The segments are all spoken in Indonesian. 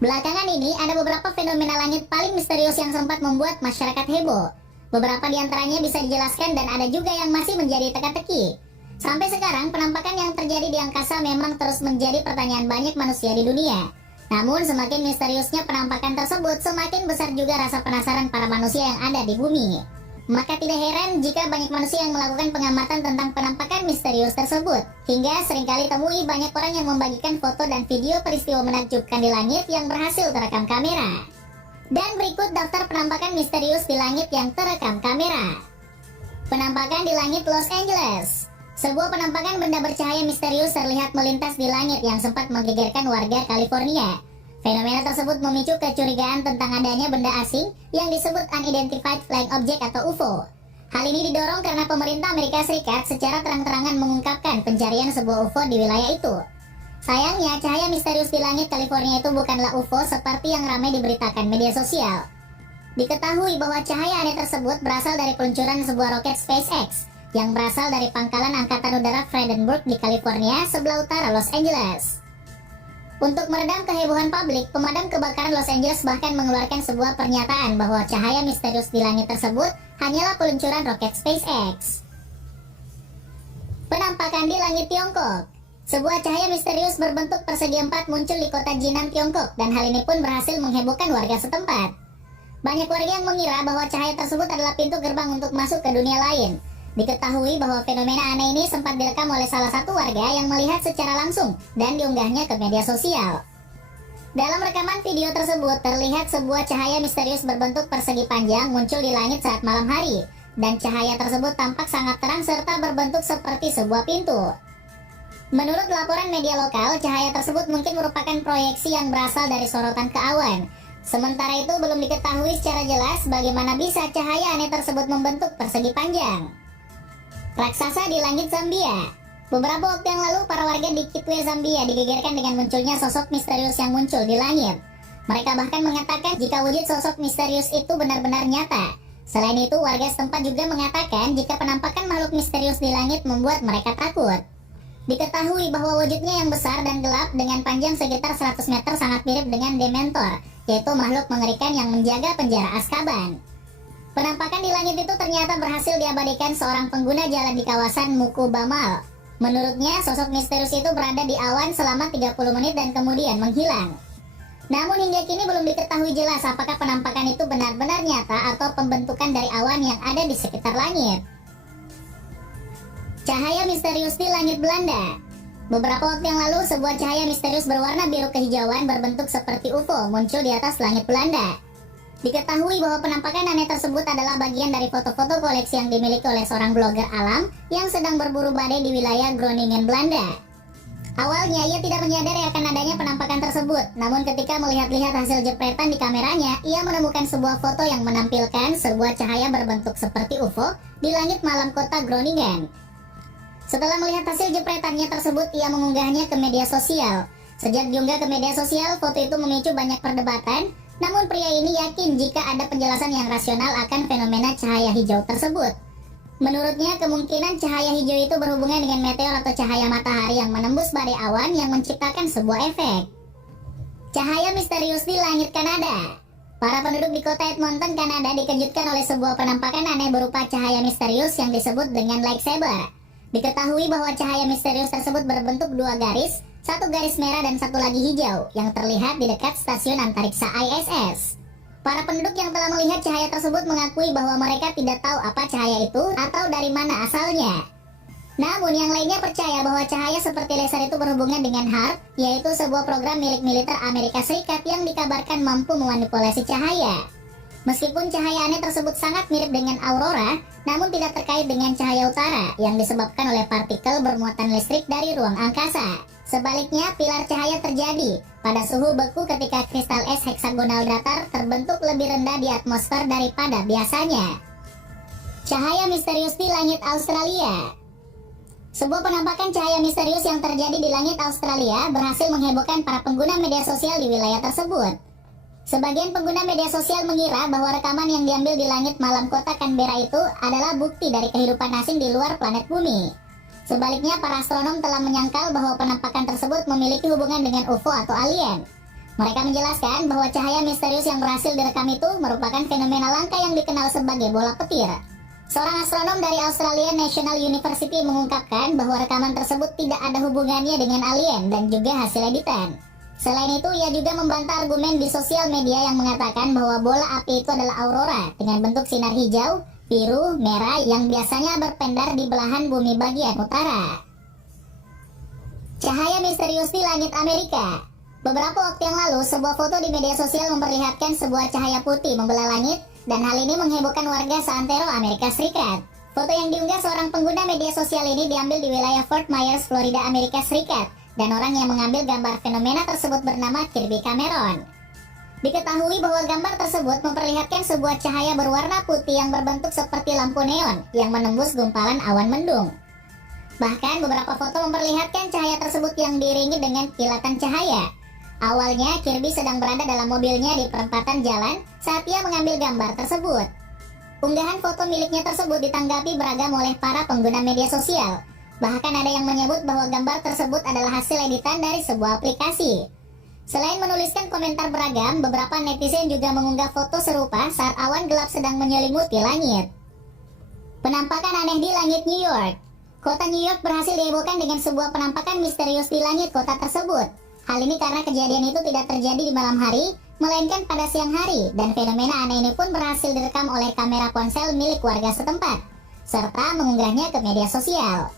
Belakangan ini ada beberapa fenomena langit paling misterius yang sempat membuat masyarakat heboh. Beberapa di antaranya bisa dijelaskan dan ada juga yang masih menjadi teka-teki. Sampai sekarang penampakan yang terjadi di angkasa memang terus menjadi pertanyaan banyak manusia di dunia. Namun semakin misteriusnya penampakan tersebut, semakin besar juga rasa penasaran para manusia yang ada di bumi. Maka tidak heran jika banyak manusia yang melakukan pengamatan tentang penampakan misterius tersebut. Hingga seringkali temui banyak orang yang membagikan foto dan video peristiwa menakjubkan di langit yang berhasil terekam kamera. Dan berikut daftar penampakan misterius di langit yang terekam kamera. Penampakan di langit Los Angeles. Sebuah penampakan benda bercahaya misterius terlihat melintas di langit yang sempat menggegerkan warga California. Fenomena tersebut memicu kecurigaan tentang adanya benda asing yang disebut Unidentified Flying Object atau UFO. Hal ini didorong karena pemerintah Amerika Serikat secara terang-terangan mengungkapkan pencarian sebuah UFO di wilayah itu. Sayangnya, cahaya misterius di langit California itu bukanlah UFO seperti yang ramai diberitakan media sosial. Diketahui bahwa cahaya aneh tersebut berasal dari peluncuran sebuah roket SpaceX yang berasal dari pangkalan Angkatan Udara Vandenberg di California, sebelah utara Los Angeles. Untuk meredam kehebohan publik, pemadam kebakaran Los Angeles bahkan mengeluarkan sebuah pernyataan bahwa cahaya misterius di langit tersebut hanyalah peluncuran roket SpaceX. Penampakan di langit Tiongkok. Sebuah cahaya misterius berbentuk persegi empat muncul di kota Jinan, Tiongkok, dan hal ini pun berhasil menghebohkan warga setempat. Banyak warga yang mengira bahwa cahaya tersebut adalah pintu gerbang untuk masuk ke dunia lain. Diketahui bahwa fenomena aneh ini sempat direkam oleh salah satu warga yang melihat secara langsung dan diunggahnya ke media sosial. Dalam rekaman video tersebut terlihat sebuah cahaya misterius berbentuk persegi panjang muncul di langit saat malam hari, dan cahaya tersebut tampak sangat terang serta berbentuk seperti sebuah pintu. Menurut laporan media lokal, cahaya tersebut mungkin merupakan proyeksi yang berasal dari sorotan ke awan. Sementara itu belum diketahui secara jelas bagaimana bisa cahaya aneh tersebut membentuk persegi panjang. Raksasa di langit Zambia. Beberapa waktu yang lalu, para warga di Kitwe, Zambia digegerkan dengan munculnya sosok misterius yang muncul di langit. Mereka bahkan mengatakan jika wujud sosok misterius itu benar-benar nyata. Selain itu, warga setempat juga mengatakan jika penampakan makhluk misterius di langit membuat mereka takut. Diketahui bahwa wujudnya yang besar dan gelap dengan panjang sekitar 100 meter sangat mirip dengan Dementor, yaitu makhluk mengerikan yang menjaga penjara Azkaban. Penampakan di langit itu ternyata berhasil diabadikan seorang pengguna jalan di kawasan Mukubamal. Menurutnya, sosok misterius itu berada di awan selama 30 menit dan kemudian menghilang. Namun hingga kini belum diketahui jelas apakah penampakan itu benar-benar nyata atau pembentukan dari awan yang ada di sekitar langit. Cahaya misterius di langit Belanda. Beberapa waktu yang lalu, sebuah cahaya misterius berwarna biru kehijauan berbentuk seperti UFO muncul di atas langit Belanda. Diketahui bahwa penampakan aneh tersebut adalah bagian dari foto-foto koleksi yang dimiliki oleh seorang blogger alam yang sedang berburu badai di wilayah Groningen, Belanda. Awalnya ia tidak menyadari akan adanya penampakan tersebut, namun ketika melihat-lihat hasil jepretan di kameranya, ia menemukan sebuah foto yang menampilkan sebuah cahaya berbentuk seperti UFO di langit malam kota Groningen. Setelah melihat hasil jepretannya tersebut, ia mengunggahnya ke media sosial. Sejak diunggah ke media sosial, foto itu memicu banyak perdebatan. Namun pria ini yakin jika ada penjelasan yang rasional akan fenomena cahaya hijau tersebut. Menurutnya, kemungkinan cahaya hijau itu berhubungan dengan meteor atau cahaya matahari yang menembus badai awan yang menciptakan sebuah efek. Cahaya misterius di langit Kanada. Para penduduk di kota Edmonton, Kanada dikejutkan oleh sebuah penampakan aneh berupa cahaya misterius yang disebut dengan lightsaber. Diketahui bahwa cahaya misterius tersebut berbentuk dua garis, satu garis merah dan satu lagi hijau yang terlihat di dekat stasiun antariksa ISS. Para penduduk yang telah melihat cahaya tersebut mengakui bahwa mereka tidak tahu apa cahaya itu atau dari mana asalnya. Namun yang lainnya percaya bahwa cahaya seperti laser itu berhubungan dengan HAARP, yaitu sebuah program milik militer Amerika Serikat yang dikabarkan mampu memanipulasi cahaya. Meskipun cahaya aneh tersebut sangat mirip dengan aurora, namun tidak terkait dengan cahaya utara yang disebabkan oleh partikel bermuatan listrik dari ruang angkasa. Sebaliknya, pilar cahaya terjadi pada suhu beku ketika kristal es heksagonal datar terbentuk lebih rendah di atmosfer daripada biasanya. Cahaya misterius di langit Australia. Sebuah penampakan cahaya misterius yang terjadi di langit Australia berhasil menghebohkan para pengguna media sosial di wilayah tersebut. Sebagian pengguna media sosial mengira bahwa rekaman yang diambil di langit malam kota Canberra itu adalah bukti dari kehidupan asing di luar planet bumi. Sebaliknya, para astronom telah menyangkal bahwa penampakan tersebut memiliki hubungan dengan UFO atau alien. Mereka menjelaskan bahwa cahaya misterius yang berhasil direkam itu merupakan fenomena langka yang dikenal sebagai bola petir. Seorang astronom dari Australian National University mengungkapkan bahwa rekaman tersebut tidak ada hubungannya dengan alien dan juga hasil editan. Selain itu, ia juga membantah argumen di sosial media yang mengatakan bahwa bola api itu adalah aurora dengan bentuk sinar hijau, biru, merah yang biasanya berpendar di belahan bumi bagian utara. Cahaya misterius di langit Amerika. Beberapa waktu yang lalu, sebuah foto di media sosial memperlihatkan sebuah cahaya putih membelah langit, dan hal ini menghebohkan warga seantero Amerika Serikat. Foto yang diunggah seorang pengguna media sosial ini diambil di wilayah Fort Myers, Florida, Amerika Serikat, dan orang yang mengambil gambar fenomena tersebut bernama Kirby Cameron. Diketahui bahwa gambar tersebut memperlihatkan sebuah cahaya berwarna putih yang berbentuk seperti lampu neon yang menembus gumpalan awan mendung. Bahkan beberapa foto memperlihatkan cahaya tersebut yang diiringi dengan kilatan cahaya. Awalnya, Kirby sedang berada dalam mobilnya di perempatan jalan saat ia mengambil gambar tersebut. Unggahan foto miliknya tersebut ditanggapi beragam oleh para pengguna media sosial. Bahkan ada yang menyebut bahwa gambar tersebut adalah hasil editan dari sebuah aplikasi. Selain menuliskan komentar beragam, beberapa netizen juga mengunggah foto serupa saat awan gelap sedang menyelimuti langit. Penampakan aneh di langit New York. Kota New York berhasil dihebohkan dengan sebuah penampakan misterius di langit kota tersebut. Hal ini karena kejadian itu tidak terjadi di malam hari, melainkan pada siang hari, dan fenomena aneh ini pun berhasil direkam oleh kamera ponsel milik warga setempat, serta mengunggahnya ke media sosial.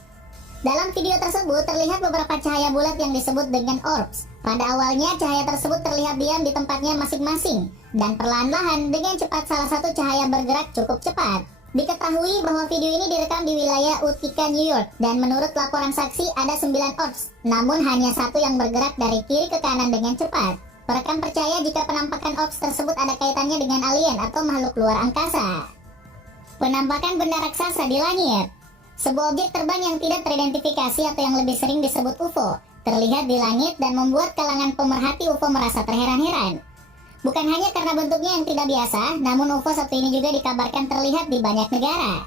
Dalam video tersebut terlihat beberapa cahaya bulat yang disebut dengan orbs. Pada awalnya cahaya tersebut terlihat diam di tempatnya masing-masing, dan perlahan-lahan dengan cepat salah satu cahaya bergerak cukup cepat. Diketahui bahwa video ini direkam di wilayah Utica, New York, dan menurut laporan saksi ada 9 orbs, namun hanya satu yang bergerak dari kiri ke kanan dengan cepat. Perekam percaya jika penampakan orbs tersebut ada kaitannya dengan alien atau makhluk luar angkasa. Penampakan benda raksasa di langit. Sebuah objek terbang yang tidak teridentifikasi atau yang lebih sering disebut UFO, terlihat di langit dan membuat kalangan pemerhati UFO merasa terheran-heran. Bukan hanya karena bentuknya yang tidak biasa, namun UFO satu ini juga dikabarkan terlihat di banyak negara.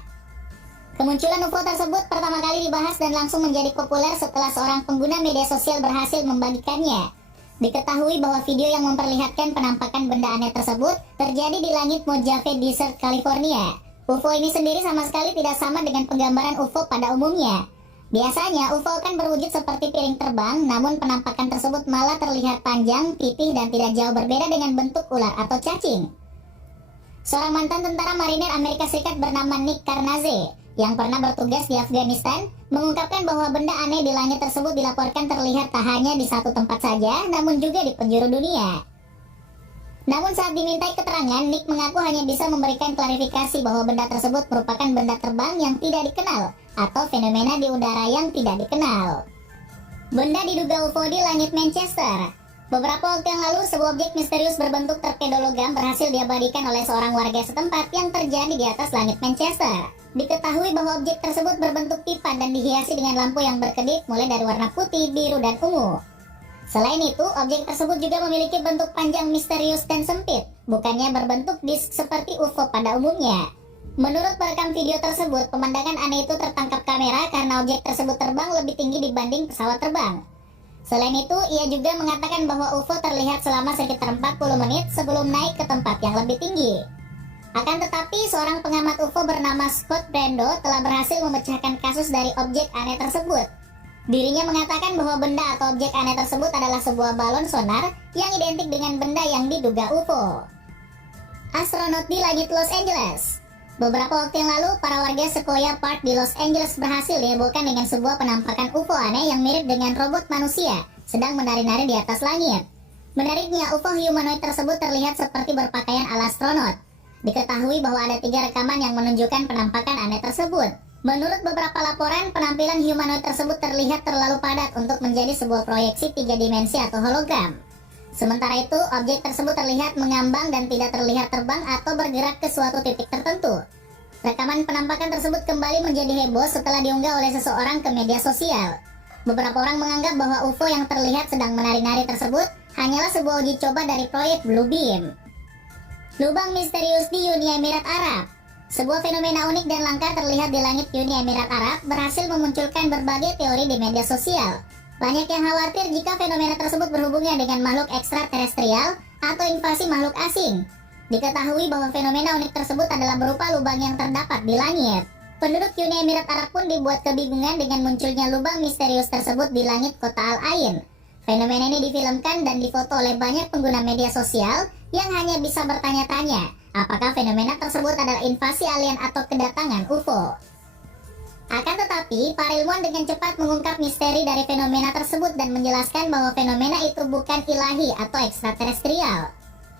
Kemunculan UFO tersebut pertama kali dibahas dan langsung menjadi populer setelah seorang pengguna media sosial berhasil membagikannya. Diketahui bahwa video yang memperlihatkan penampakan benda aneh tersebut terjadi di langit Mojave Desert, California. UFO ini sendiri sama sekali tidak sama dengan penggambaran UFO pada umumnya. Biasanya UFO kan berwujud seperti piring terbang, namun penampakan tersebut malah terlihat panjang, pipih, dan tidak jauh berbeda dengan bentuk ular atau cacing. Seorang mantan tentara marinir Amerika Serikat bernama Nick Carnazze, yang pernah bertugas di Afghanistan, mengungkapkan bahwa benda aneh di langit tersebut dilaporkan terlihat tak hanya di satu tempat saja, namun juga di penjuru dunia. Namun saat dimintai keterangan, Nick mengaku hanya bisa memberikan klarifikasi bahwa benda tersebut merupakan benda terbang yang tidak dikenal, atau fenomena di udara yang tidak dikenal. Benda diduga UFO di langit Manchester. Beberapa waktu yang lalu, sebuah objek misterius berbentuk torpedo logam berhasil diabadikan oleh seorang warga setempat yang terjadi di atas langit Manchester. Diketahui bahwa objek tersebut berbentuk pipa dan dihiasi dengan lampu yang berkedip mulai dari warna putih, biru, dan ungu. Selain itu, objek tersebut juga memiliki bentuk panjang misterius dan sempit, bukannya berbentuk disk seperti UFO pada umumnya. Menurut perekam video tersebut, pemandangan aneh itu tertangkap kamera karena objek tersebut terbang lebih tinggi dibanding pesawat terbang. Selain itu, ia juga mengatakan bahwa UFO terlihat selama sekitar 40 menit sebelum naik ke tempat yang lebih tinggi. Akan tetapi, seorang pengamat UFO bernama Scott Brando telah berhasil memecahkan kasus dari objek aneh tersebut. Dirinya mengatakan bahwa benda atau objek aneh tersebut adalah sebuah balon sonar yang identik dengan benda yang diduga UFO. Astronot di langit Los Angeles. Beberapa waktu yang lalu, para warga Sequoia Park di Los Angeles berhasil dihebohkan dengan sebuah penampakan UFO aneh yang mirip dengan robot manusia sedang menari-nari di atas langit. Menariknya, UFO humanoid tersebut terlihat seperti berpakaian ala astronot. Diketahui bahwa ada 3 rekaman yang menunjukkan penampakan aneh tersebut. Menurut beberapa laporan, penampilan humanoid tersebut terlihat terlalu padat untuk menjadi sebuah proyeksi 3 dimensi atau hologram. Sementara itu, objek tersebut terlihat mengambang dan tidak terlihat terbang atau bergerak ke suatu titik tertentu. Rekaman penampakan tersebut kembali menjadi heboh setelah diunggah oleh seseorang ke media sosial. Beberapa orang menganggap bahwa UFO yang terlihat sedang menari-nari tersebut hanyalah sebuah uji coba dari proyek Blue Beam. Lubang misterius di Uni Emirat Arab. Sebuah fenomena unik dan langka terlihat di langit Uni Emirat Arab berhasil memunculkan berbagai teori di media sosial. Banyak yang khawatir jika fenomena tersebut berhubungan dengan makhluk ekstraterestrial atau invasi makhluk asing. Diketahui bahwa fenomena unik tersebut adalah berupa lubang yang terdapat di langit. Penduduk Uni Emirat Arab pun dibuat kebingungan dengan munculnya lubang misterius tersebut di langit kota Al-Ain. Fenomena ini difilmkan dan difoto oleh banyak pengguna media sosial yang hanya bisa bertanya-tanya, apakah fenomena tersebut adalah invasi alien atau kedatangan UFO. Akan tetapi, para ilmuwan dengan cepat mengungkap misteri dari fenomena tersebut dan menjelaskan bahwa fenomena itu bukan ilahi atau ekstraterestrial.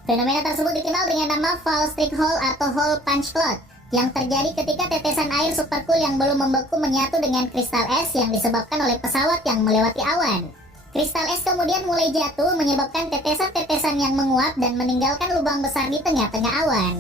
Fenomena tersebut dikenal dengan nama Fall Streak Hole atau Hole Punch Cloud, yang terjadi ketika tetesan air supercool yang belum membeku menyatu dengan kristal es yang disebabkan oleh pesawat yang melewati awan. Kristal es kemudian mulai jatuh menyebabkan tetesan-tetesan yang menguap dan meninggalkan lubang besar di tengah-tengah awan.